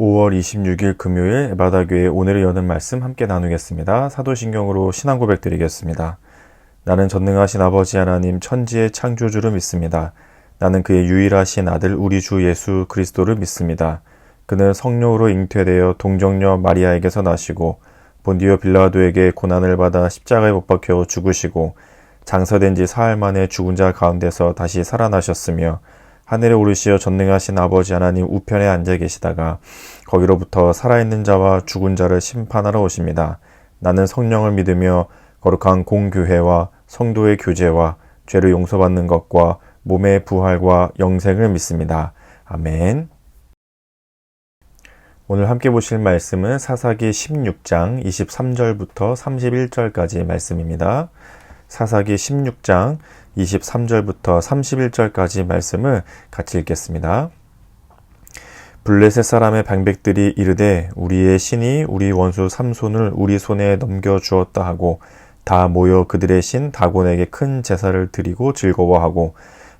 5월 26일 금요일 에바다교회 오늘을 여는 말씀 함께 나누겠습니다. 사도신경으로 신앙 고백 드리겠습니다. 나는 전능하신 아버지 하나님 천지의 창조주를 믿습니다. 나는 그의 유일하신 아들 우리 주 예수 그리스도를 믿습니다. 그는 성령으로 잉태되어 동정녀 마리아에게서 나시고 본디오 빌라도에게 고난을 받아 십자가에 못 박혀 죽으시고 장사된 지 사흘 만에 죽은 자 가운데서 다시 살아나셨으며 하늘에 오르시어 전능하신 아버지 하나님 우편에 앉아 계시다가 거기로부터 살아있는 자와 죽은 자를 심판하러 오십니다. 나는 성령을 믿으며 거룩한 공교회와 성도의 교제와 죄를 용서받는 것과 몸의 부활과 영생을 믿습니다. 아멘. 오늘 함께 보실 말씀은 사사기 16장 23절부터 31절까지의 말씀입니다. 사사기 16장 23절부터 31절까지 말씀을 같이 읽겠습니다. 블레셋 사람의 방백들이 이르되 우리의 신이 우리 원수 삼손을 우리 손에 넘겨주었다 하고 다 모여 그들의 신 다곤에게 큰 제사를 드리고 즐거워하고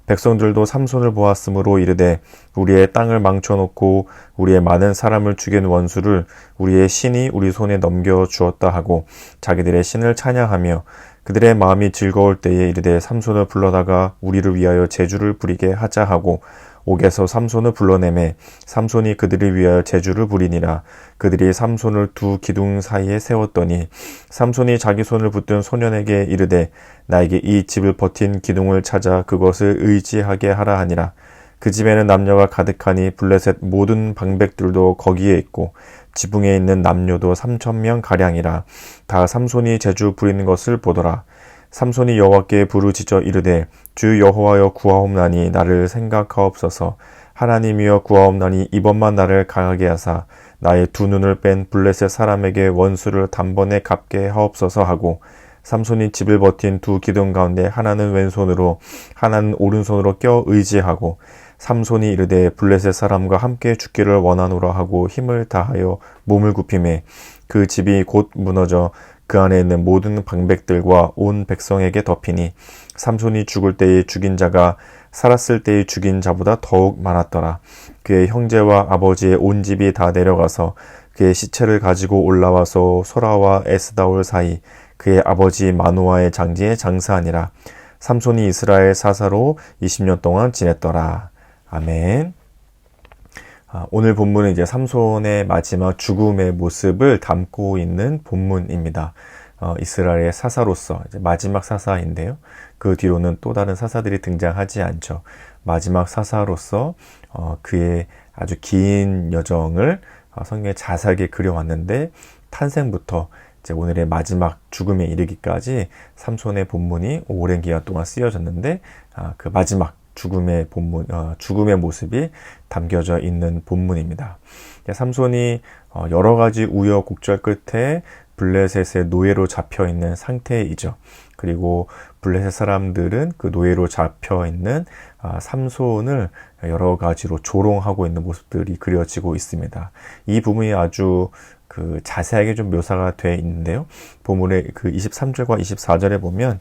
백성들도 삼손을 보았으므로 이르되 우리의 땅을 망쳐놓고 우리의 많은 사람을 죽인 원수를 우리의 신이 우리 손에 넘겨주었다 하고 자기들의 신을 찬양하며 그들의 마음이 즐거울 때에 이르되 삼손을 불러다가 우리를 위하여 제주를 부리게 하자 하고 옥에서 삼손을 불러내매 삼손이 그들을 위하여 제주를 부리니라. 그들이 삼손을 두 기둥 사이에 세웠더니 삼손이 자기 손을 붙든 소년에게 이르되 나에게 이 집을 버틴 기둥을 찾아 그것을 의지하게 하라 하니라. 그 집에는 남녀가 가득하니 블레셋 모든 방백들도 거기에 있고 지붕에 있는 남녀도 3,000명 가량이라. 다 삼손이 제주 부리는 것을 보더라. 삼손이 여호와께 부르짖어 이르되 주 여호와여 구하옵나니 나를 생각하옵소서. 하나님이여 구하옵나니 이번만 나를 강하게 하사 나의 두 눈을 뺀 블레셋 사람에게 원수를 단번에 갚게 하옵소서 하고 삼손이 집을 버틴 두 기둥 가운데 하나는 왼손으로 하나는 오른손으로 껴 의지하고 삼손이 이르되 블레셋 사람과 함께 죽기를 원하노라 하고 힘을 다하여 몸을 굽히매 그 집이 곧 무너져 그 안에 있는 모든 방백들과 온 백성에게 덮이니 삼손이 죽을 때에 죽인 자가 살았을 때에 죽인 자보다 더욱 많았더라. 그의 형제와 아버지의 온 집이 다 내려가서 그의 시체를 가지고 올라와서 소라와 에스다올 사이 그의 아버지 마노아의 장지에 장사하니라. 삼손이 이스라엘 사사로 20년 동안 지냈더라. 아멘. 오늘 본문은 이제 삼손의 마지막 죽음의 모습을 담고 있는 본문입니다. 이스라엘의 사사로서 이제 마지막 사사인데요. 그 뒤로는 또 다른 사사들이 등장하지 않죠. 마지막 사사로서 그의 아주 긴 여정을 성경에 자세하게 그려왔는데 탄생부터 이제 오늘의 마지막 죽음에 이르기까지 삼손의 본문이 오랜 기간 동안 쓰여졌는데 그 마지막 죽음의 모습이 담겨져 있는 본문입니다. 삼손이 여러 가지 우여곡절 끝에 블레셋의 노예로 잡혀 있는 상태이죠. 그리고 블레셋 사람들은 그 노예로 잡혀 있는 삼손을 여러 가지로 조롱하고 있는 모습들이 그려지고 있습니다. 이 부분이 아주 자세하게 좀 묘사가 되어 있는데요. 본문의 그 23절과 24절에 보면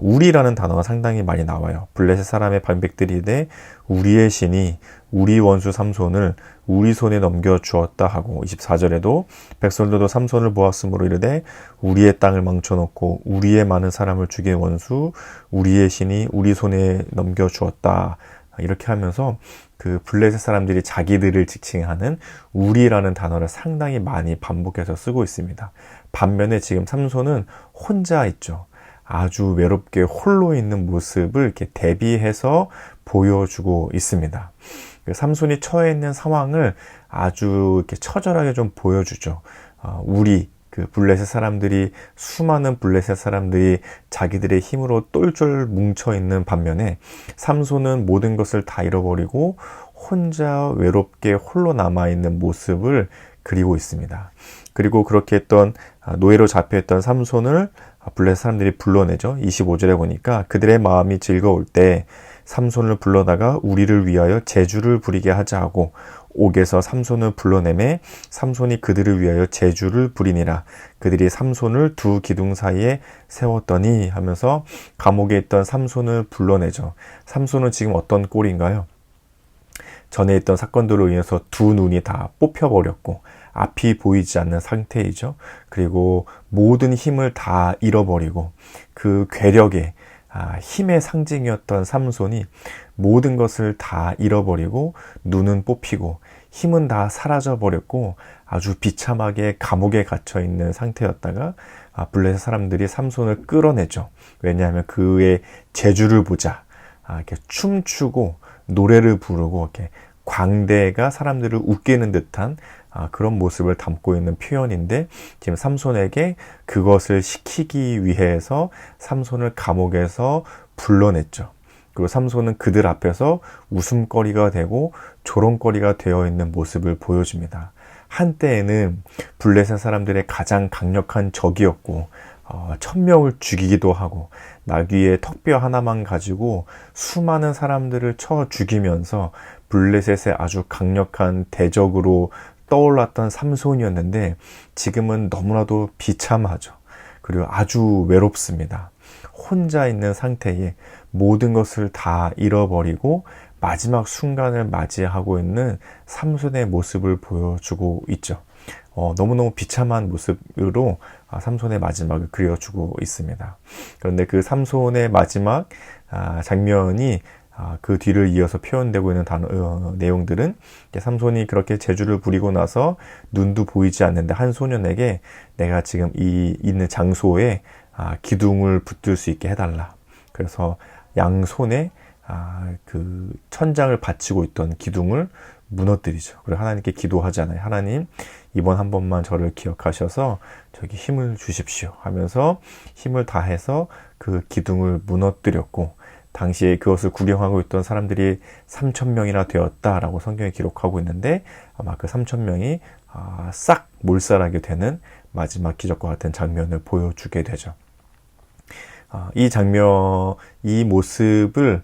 우리라는 단어가 상당히 많이 나와요. 블레셋 사람의 방백들이 되 우리의 신이 우리 원수 삼손을 우리 손에 넘겨주었다 하고 24절에도 백성들도 삼손을 보았으므로 이르되 우리의 땅을 망쳐놓고 우리의 많은 사람을 죽인 원수 우리의 신이 우리 손에 넘겨주었다. 이렇게 하면서 그 블레셋 사람들이 자기들을 지칭하는 우리라는 단어를 상당히 많이 반복해서 쓰고 있습니다. 반면에 지금 삼손은 혼자 있죠. 아주 외롭게 홀로 있는 모습을 이렇게 대비해서 보여주고 있습니다. 삼손이 처해 있는 상황을 아주 이렇게 처절하게 좀 보여주죠. 블레셋 사람들이, 수많은 블레셋 사람들이 자기들의 힘으로 똘똘 뭉쳐 있는 반면에 삼손은 모든 것을 다 잃어버리고 혼자 외롭게 홀로 남아있는 모습을 그리고 있습니다. 그리고 그렇게 했던 노예로 잡혀있던 삼손을 블레셋 사람들이 불러내죠. 25절에 보니까 그들의 마음이 즐거울 때 삼손을 불러다가 우리를 위하여 제주를 부리게 하자 하고 옥에서 삼손을 불러내매 삼손이 그들을 위하여 제주를 부리니라. 그들이 삼손을 두 기둥 사이에 세웠더니 하면서 감옥에 있던 삼손을 불러내죠. 삼손은 지금 어떤 꼴인가요? 전에 있던 사건들로 인해서 두 눈이 다 뽑혀버렸고 앞이 보이지 않는 상태이죠. 그리고 모든 힘을 다 잃어버리고 그 괴력의 힘의 상징이었던 삼손이 모든 것을 다 잃어버리고 눈은 뽑히고 힘은 다 사라져버렸고 아주 비참하게 감옥에 gat혀 있는 상태였다가 블레셋 사람들이 삼손을 끌어내죠. 왜냐하면 그의 재주를 보자 이렇게 춤추고 노래를 부르고 이렇게 광대가 사람들을 웃기는 듯한 그런 모습을 담고 있는 표현인데, 지금 삼손에게 그것을 시키기 위해서 삼손을 감옥에서 불러냈죠. 그리고 삼손은 그들 앞에서 웃음거리가 되고 조롱거리가 되어 있는 모습을 보여줍니다. 한때에는 블레셋 사람들의 가장 강력한 적이었고 1000명을 죽이기도 하고 나귀의 턱뼈 하나만 가지고 수많은 사람들을 쳐 죽이면서 블레셋의 아주 강력한 대적으로 떠올랐던 삼손이었는데, 지금은 너무나도 비참하죠. 그리고 아주 외롭습니다. 혼자 있는 상태에 모든 것을 다 잃어버리고 마지막 순간을 맞이하고 있는 삼손의 모습을 보여주고 있죠. 너무너무 비참한 모습으로 삼손의 마지막을 그려주고 있습니다. 그런데 그 삼손의 마지막 장면이 그 뒤를 이어서 표현되고 있는 내용들은, 삼손이 그렇게 재주를 부리고 나서 눈도 보이지 않는데 한 소년에게 내가 지금 이 있는 장소에 기둥을 붙들 수 있게 해달라. 그래서 양손에 그 천장을 받치고 있던 기둥을 무너뜨리죠. 그리고 하나님께 기도하잖아요. 하나님, 이번 한 번만 저를 기억하셔서 저기 힘을 주십시오 하면서 힘을 다해서 그 기둥을 무너뜨렸고, 당시에 그것을 구경하고 있던 사람들이 3000명이나 되었다라고 성경에 기록하고 있는데, 아마 그 3000명이 싹 몰살하게 되는 마지막 기적과 같은 장면을 보여주게 되죠. 이 장면, 이 모습을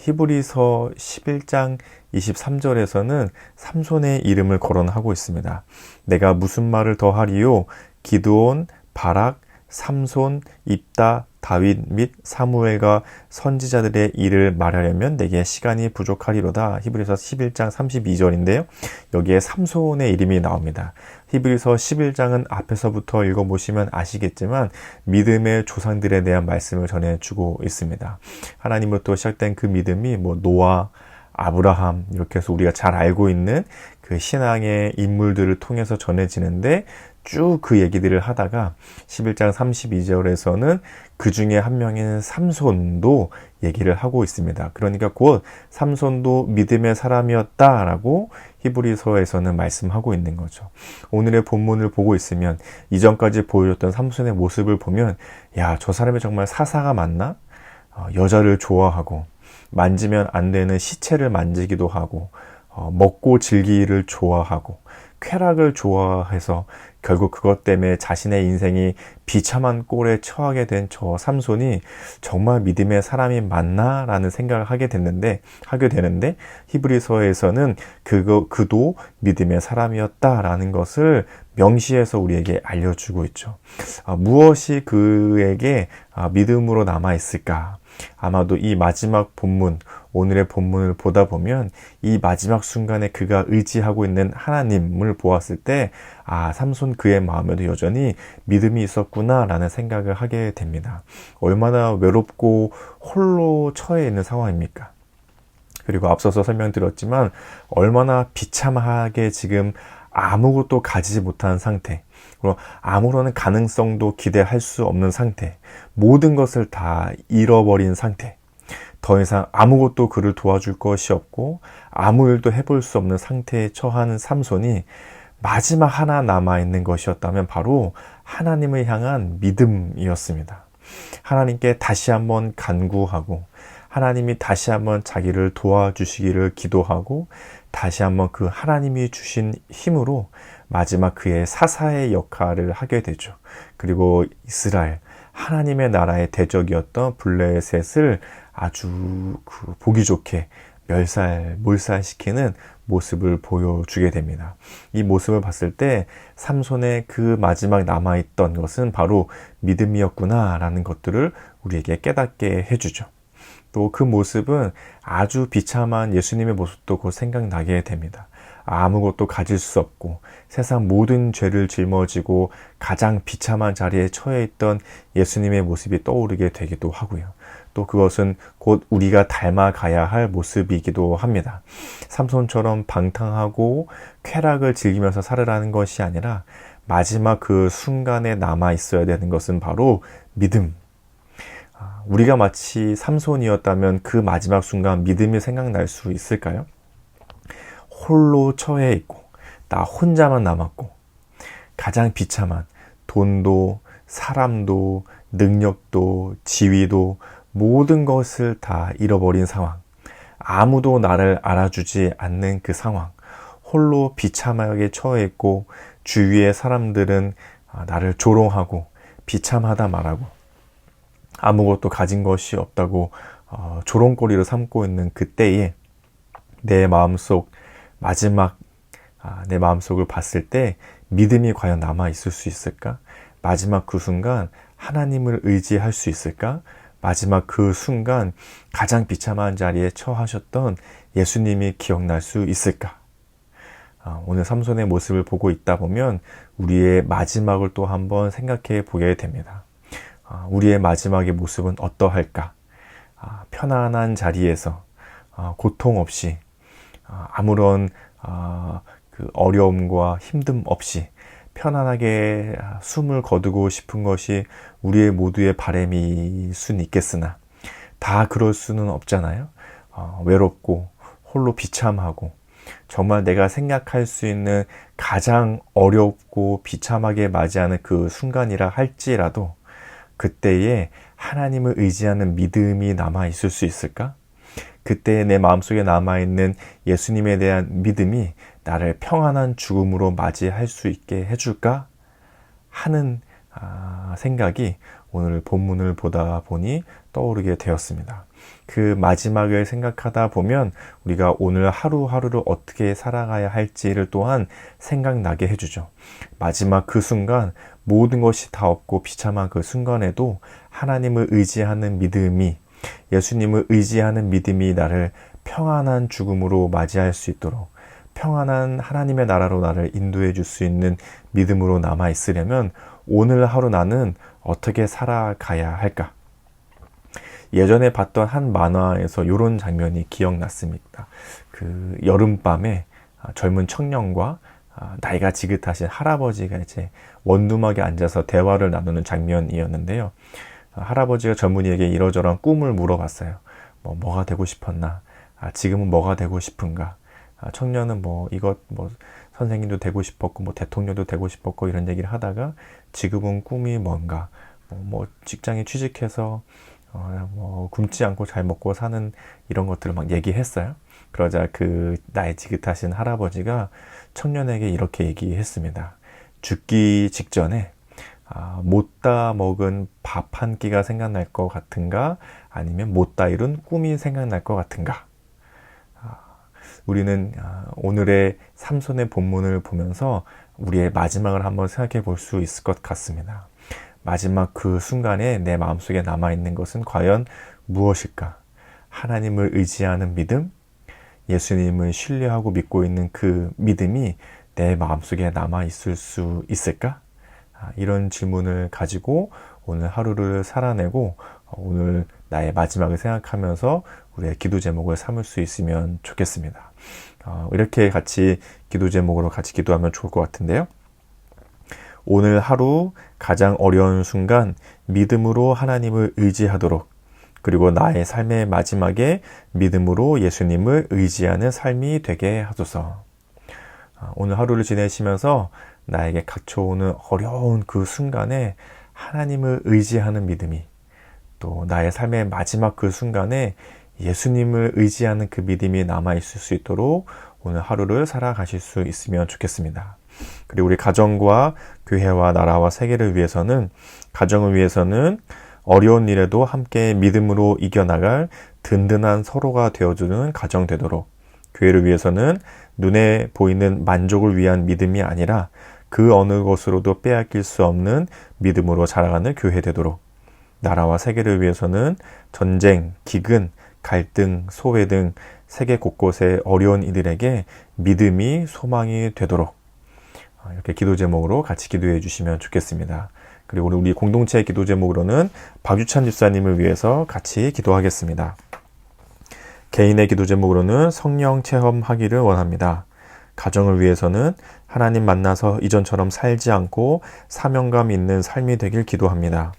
히브리서 11장 23절에서는 삼손의 이름을 거론하고 있습니다. 내가 무슨 말을 더하리요? 기드온, 바락, 삼손, 입다, 다윗 및 사무엘과 선지자들의 일을 말하려면 내게 시간이 부족하리로다. 히브리서 11장 32절인데요. 여기에 삼손의 이름이 나옵니다. 히브리서 11장은 앞에서부터 읽어보시면 아시겠지만 믿음의 조상들에 대한 말씀을 전해주고 있습니다. 하나님으로부터 시작된 그 믿음이 노아, 아브라함, 이렇게 해서 우리가 잘 알고 있는 그 신앙의 인물들을 통해서 전해지는데, 쭉 그 얘기들을 하다가 11장 32절에서는 그 중에 한 명인 삼손도 얘기를 하고 있습니다. 그러니까 곧 삼손도 믿음의 사람이었다라고 히브리서에서는 말씀하고 있는 거죠. 오늘의 본문을 보고 있으면 이전까지 보여줬던 삼손의 모습을 보면, 야, 저 사람이 정말 사사가 맞나? 여자를 좋아하고 만지면 안 되는 시체를 만지기도 하고 먹고 즐기기를 좋아하고 쾌락을 좋아해서 결국 그것 때문에 자신의 인생이 비참한 꼴에 처하게 된 저 삼손이 정말 믿음의 사람이 맞나? 라는 생각을 하게 되는데 히브리서에서는 그도 믿음의 사람이었다라는 것을 명시해서 우리에게 알려주고 있죠. 무엇이 그에게 믿음으로 남아있을까? 아마도 이 마지막 본문, 오늘의 본문을 보다 보면 이 마지막 순간에 그가 의지하고 있는 하나님을 보았을 때, 삼손 그의 마음에도 여전히 믿음이 있었구나 라는 생각을 하게 됩니다. 얼마나 외롭고 홀로 처해 있는 상황입니까? 그리고 앞서서 설명드렸지만 얼마나 비참하게 지금 아무것도 가지지 못한 상태, 그리고 아무런 가능성도 기대할 수 없는 상태, 모든 것을 다 잃어버린 상태, 더 이상 아무것도 그를 도와줄 것이 없고 아무 일도 해볼 수 없는 상태에 처한 삼손이 마지막 하나 남아있는 것이었다면 바로 하나님을 향한 믿음이었습니다. 하나님께 다시 한번 간구하고 하나님이 다시 한번 자기를 도와주시기를 기도하고 다시 한번 그 하나님이 주신 힘으로 마지막 그의 사사의 역할을 하게 되죠. 그리고 이스라엘, 하나님의 나라의 대적이었던 블레셋을 아주 보기 좋게 몰살시키는 모습을 보여주게 됩니다. 이 모습을 봤을 때 삼손의 그 마지막 남아있던 것은 바로 믿음이었구나 라는 것들을 우리에게 깨닫게 해주죠. 또 그 모습은 아주 비참한 예수님의 모습도 곧 생각나게 됩니다. 아무것도 가질 수 없고 세상 모든 죄를 짊어지고 가장 비참한 자리에 처해 있던 예수님의 모습이 떠오르게 되기도 하고요. 또 그것은 곧 우리가 닮아가야 할 모습이기도 합니다. 삼손처럼 방탕하고 쾌락을 즐기면서 살으라는 것이 아니라 마지막 그 순간에 남아 있어야 되는 것은 바로 믿음. 우리가 마치 삼손이었다면 그 마지막 순간 믿음이 생각날 수 있을까요? 홀로 처해 있고 나 혼자만 남았고 가장 비참한 돈도 사람도 능력도 지위도 모든 것을 다 잃어버린 상황, 아무도 나를 알아주지 않는 그 상황, 홀로 비참하게 처해 있고 주위의 사람들은 나를 조롱하고 비참하다 말하고 아무것도 가진 것이 없다고 조롱거리를 삼고 있는 그때에 내 마음속 마지막 내 마음속을 봤을 때 믿음이 과연 남아 있을 수 있을까? 마지막 그 순간 하나님을 의지할 수 있을까? 마지막 그 순간 가장 비참한 자리에 처하셨던 예수님이 기억날 수 있을까? 오늘 삼손의 모습을 보고 있다 보면 우리의 마지막을 또 한번 생각해 보게 됩니다. 우리의 마지막의 모습은 어떠할까? 편안한 자리에서 고통 없이 아무런 그 어려움과 힘듦 없이 편안하게 숨을 거두고 싶은 것이 우리의 모두의 바람일 수는 있겠으나 다 그럴 수는 없잖아요. 외롭고 홀로 비참하고 정말 내가 생각할 수 있는 가장 어렵고 비참하게 맞이하는 그 순간이라 할지라도 그때에 하나님을 의지하는 믿음이 남아 있을 수 있을까? 그때 내 마음속에 남아있는 예수님에 대한 믿음이 나를 평안한 죽음으로 맞이할 수 있게 해줄까? 하는 생각이 오늘 본문을 보다 보니 떠오르게 되었습니다. 그 마지막을 생각하다 보면 우리가 오늘 하루하루를 어떻게 살아가야 할지를 또한 생각나게 해주죠. 마지막 그 순간 모든 것이 다 없고 비참한 그 순간에도 하나님을 의지하는 믿음이 예수님을 의지하는 믿음이 나를 평안한 죽음으로 맞이할 수 있도록 평안한 하나님의 나라로 나를 인도해 줄 수 있는 믿음으로 남아 있으려면 오늘 하루 나는 어떻게 살아가야 할까? 예전에 봤던 한 만화에서 이런 장면이 기억났습니다. 그 여름밤에 젊은 청년과 나이가 지긋하신 할아버지가 이제 원두막에 앉아서 대화를 나누는 장면이었는데요. 할아버지가 젊은이에게 이러저러한 꿈을 물어봤어요. 뭐가 되고 싶었나? 지금은 뭐가 되고 싶은가? 청년은 선생님도 되고 싶었고, 대통령도 되고 싶었고, 이런 얘기를 하다가 지금은 꿈이 뭔가? 직장에 취직해서, 굶지 않고 잘 먹고 사는 이런 것들을 막 얘기했어요. 그러자 그 나이 지긋하신 할아버지가 청년에게 이렇게 얘기했습니다. 죽기 직전에 못다 먹은 밥 한 끼가 생각날 것 같은가? 아니면 못다 이룬 꿈이 생각날 것 같은가? 우리는 오늘의 삼손의 본문을 보면서 우리의 마지막을 한번 생각해 볼 수 있을 것 같습니다. 마지막 그 순간에 내 마음속에 남아있는 것은 과연 무엇일까? 하나님을 의지하는 믿음? 예수님을 신뢰하고 믿고 있는 그 믿음이 내 마음속에 남아있을 수 있을까? 이런 질문을 가지고 오늘 하루를 살아내고 오늘 나의 마지막을 생각하면서 우리의 기도 제목을 삼을 수 있으면 좋겠습니다. 이렇게 같이 기도 제목으로 같이 기도하면 좋을 것 같은데요. 오늘 하루 가장 어려운 순간 믿음으로 하나님을 의지하도록 그리고 나의 삶의 마지막에 믿음으로 예수님을 의지하는 삶이 되게 하소서. 오늘 하루를 지내시면서 나에게 닥쳐오는 어려운 그 순간에 하나님을 의지하는 믿음이 또 나의 삶의 마지막 그 순간에 예수님을 의지하는 그 믿음이 남아있을 수 있도록 오늘 하루를 살아가실 수 있으면 좋겠습니다. 그리고 우리 가정과 교회와 나라와 세계를 위해서는 가정을 위해서는 어려운 일에도 함께 믿음으로 이겨나갈 든든한 서로가 되어주는 가정 되도록 교회를 위해서는 눈에 보이는 만족을 위한 믿음이 아니라 그 어느 것으로도 빼앗길 수 없는 믿음으로 자라가는 교회 되도록 나라와 세계를 위해서는 전쟁, 기근, 갈등, 소외 등 세계 곳곳의 어려운 이들에게 믿음이 소망이 되도록 이렇게 기도 제목으로 같이 기도해 주시면 좋겠습니다. 그리고 우리 공동체 기도 제목으로는 박유찬 집사님을 위해서 같이 기도하겠습니다. 개인의 기도 제목으로는 성령 체험하기를 원합니다. 가정을 위해서는 하나님 만나서 이전처럼 살지 않고 사명감 있는 삶이 되길 기도합니다.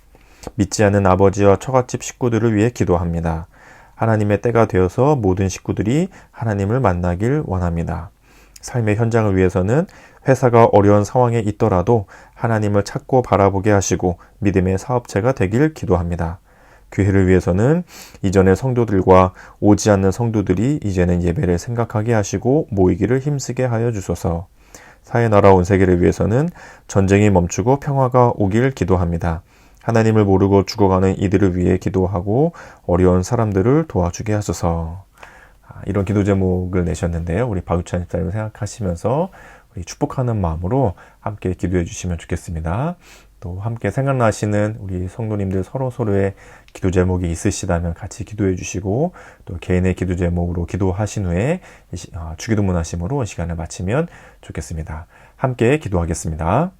믿지 않는 아버지와 처갓집 식구들을 위해 기도합니다. 하나님의 때가 되어서 모든 식구들이 하나님을 만나길 원합니다. 삶의 현장을 위해서는 회사가 어려운 상황에 있더라도 하나님을 찾고 바라보게 하시고 믿음의 사업체가 되길 기도합니다. 교회를 위해서는 이전의 성도들과 오지 않는 성도들이 이제는 예배를 생각하게 하시고 모이기를 힘쓰게 하여 주소서. 사해나라 온 세계를 위해서는 전쟁이 멈추고 평화가 오길 기도합니다. 하나님을 모르고 죽어가는 이들을 위해 기도하고 어려운 사람들을 도와주게 하소서. 이런 기도 제목을 내셨는데요. 우리 박유찬 집사님을 생각하시면서 우리 축복하는 마음으로 함께 기도해 주시면 좋겠습니다. 또 함께 생각나시는 우리 성도님들 서로의 기도 제목이 있으시다면 같이 기도해 주시고 또 개인의 기도 제목으로 기도하신 후에 주기도문 하심으로 시간을 마치면 좋겠습니다. 함께 기도하겠습니다.